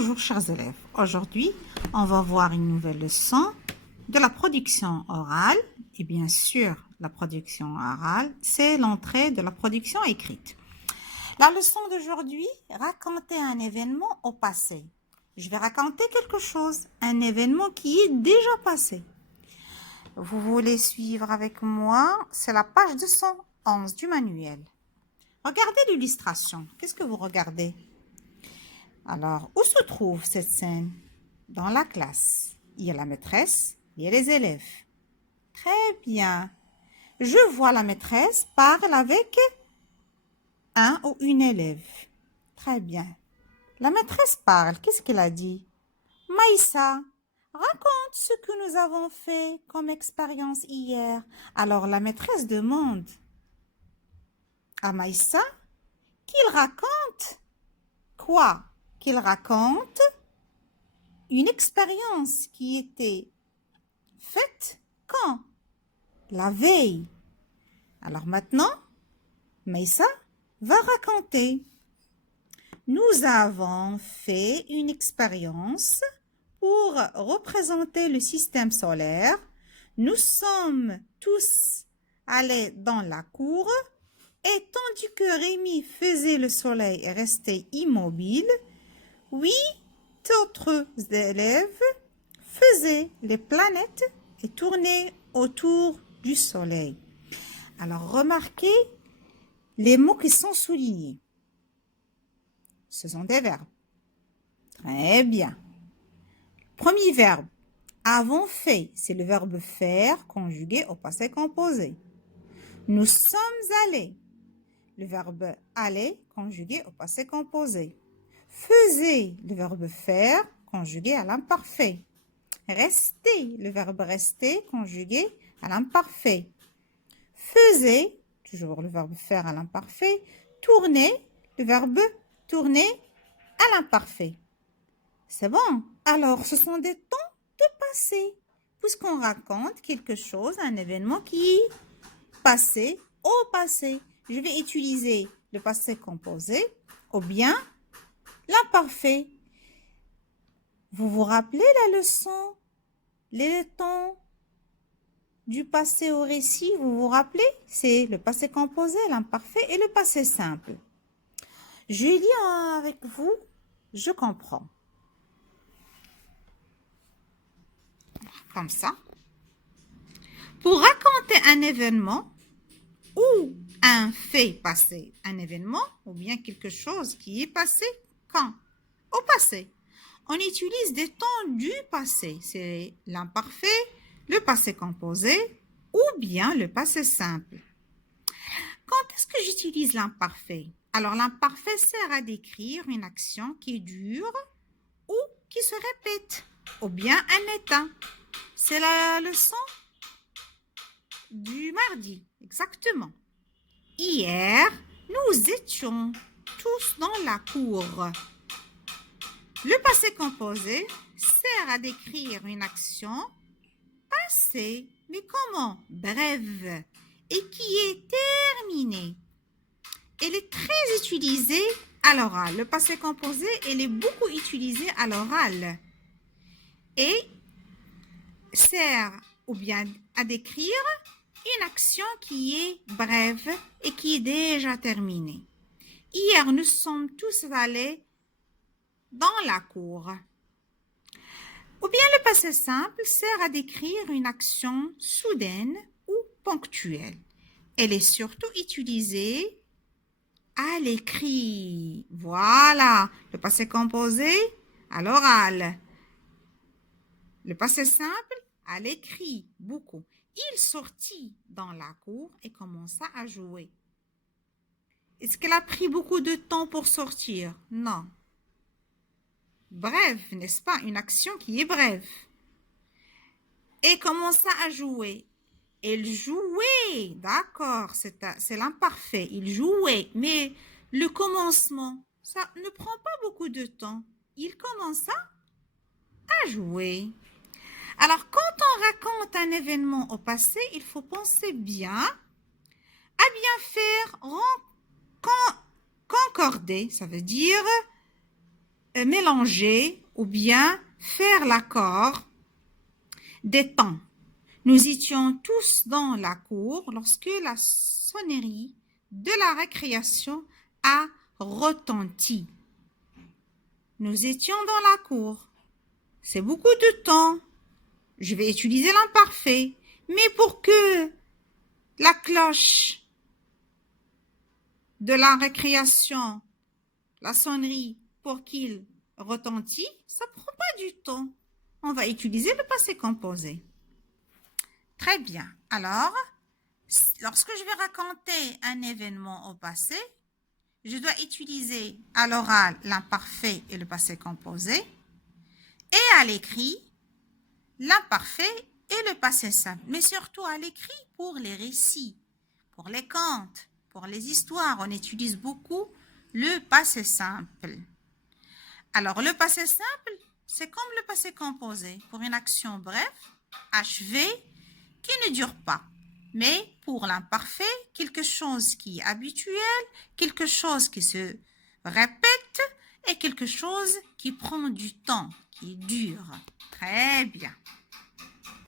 Bonjour chers élèves, aujourd'hui on va voir une nouvelle leçon de la production orale et bien sûr la production orale c'est l'entrée de la production écrite. La leçon d'aujourd'hui, raconter un événement au passé. Je vais raconter quelque chose, un événement qui est déjà passé. Vous voulez suivre avec moi, c'est la page 211 du manuel. Regardez l'illustration, qu'est-ce que vous regardez? Alors, où se trouve cette scène? Dans la classe. Il y a la maîtresse, il y a les élèves. Très bien. Je vois la maîtresse parle avec un ou une élève. Très bien. La maîtresse parle. Qu'est-ce qu'elle a dit? Maïssa, raconte ce que nous avons fait comme expérience hier. Alors, la maîtresse demande à Maïssa qu'il raconte quoi? Qu'il raconte une expérience qui était faite quand? La veille. Alors maintenant, Maïssa va raconter. Nous avons fait une expérience pour représenter le système solaire. Nous sommes tous allés dans la cour et tandis que Rémi faisait le soleil et restait immobile, 8 autres élèves faisaient les planètes et tournaient autour du soleil. Alors, remarquez les mots qui sont soulignés. Ce sont des verbes. Très bien. Premier verbe, avons fait, c'est le verbe faire conjugué au passé composé. Nous sommes allés, le verbe aller conjugué au passé composé. Faisait, le verbe faire conjugué à l'imparfait. Rester, le verbe rester conjugué à l'imparfait. Faisait, toujours le verbe faire à l'imparfait. Tourner, le verbe tourner à l'imparfait. C'est bon. Alors, ce sont des temps de passé, puisqu'on raconte quelque chose, un événement qui est passé au passé. Je vais utiliser le passé composé ou bien l'imparfait. Vous vous rappelez la leçon? Les temps du passé au récit, vous vous rappelez? C'est le passé composé, l'imparfait et le passé simple. Je lis avec vous, je comprends. Comme ça. Pour raconter un événement ou un fait passé, un événement ou bien quelque chose qui est passé quand? Au passé. On utilise des temps du passé. C'est l'imparfait, le passé composé ou bien le passé simple. Quand est-ce que j'utilise l'imparfait? Alors, l'imparfait sert à décrire une action qui dure ou qui se répète, ou bien un état. C'est la leçon du mardi, exactement. Hier, nous étions tous dans la cour. Le passé composé sert à décrire une action passée, mais comment? Brève, et qui est terminée. Elle est très utilisée à l'oral. Le passé composé, elle est beaucoup utilisé à l'oral. Et sert ou bien à décrire une action qui est brève et qui est déjà terminée. Hier, nous sommes tous allés dans la cour. Ou bien le passé simple sert à décrire une action soudaine ou ponctuelle. Elle est surtout utilisée à l'écrit. Voilà, le passé composé à l'oral. Le passé simple à l'écrit, beaucoup. Il sortit dans la cour et commença à jouer. Est-ce qu'elle a pris beaucoup de temps pour sortir? Non. Brève, n'est-ce pas? Une action qui est brève. Et commença à jouer. Elle jouait, d'accord, c'est l'imparfait. Il jouait, mais le commencement, ça ne prend pas beaucoup de temps. Il commença à jouer. Alors, quand on raconte un événement au passé, il faut penser bien à bien faire concorder. Ça veut dire mélanger ou bien faire l'accord des temps. Nous étions tous dans la cour lorsque la sonnerie de la récréation a retenti. Nous étions dans la cour. C'est beaucoup de temps. Je vais utiliser l'imparfait. Mais pour que la cloche de la récréation, la sonnerie, pour qu'il retentit, ça ne prend pas du temps. On va utiliser le passé composé. Très bien. Alors, lorsque je vais raconter un événement au passé, je dois utiliser à l'oral l'imparfait et le passé composé, et à l'écrit l'imparfait et le passé simple, mais surtout à l'écrit pour les récits, pour les contes, pour les histoires, on utilise beaucoup le passé simple. Alors, le passé simple, c'est comme le passé composé, pour une action brève, achevée, qui ne dure pas. Mais pour l'imparfait, quelque chose qui est habituel, quelque chose qui se répète et quelque chose qui prend du temps, qui dure. Très bien.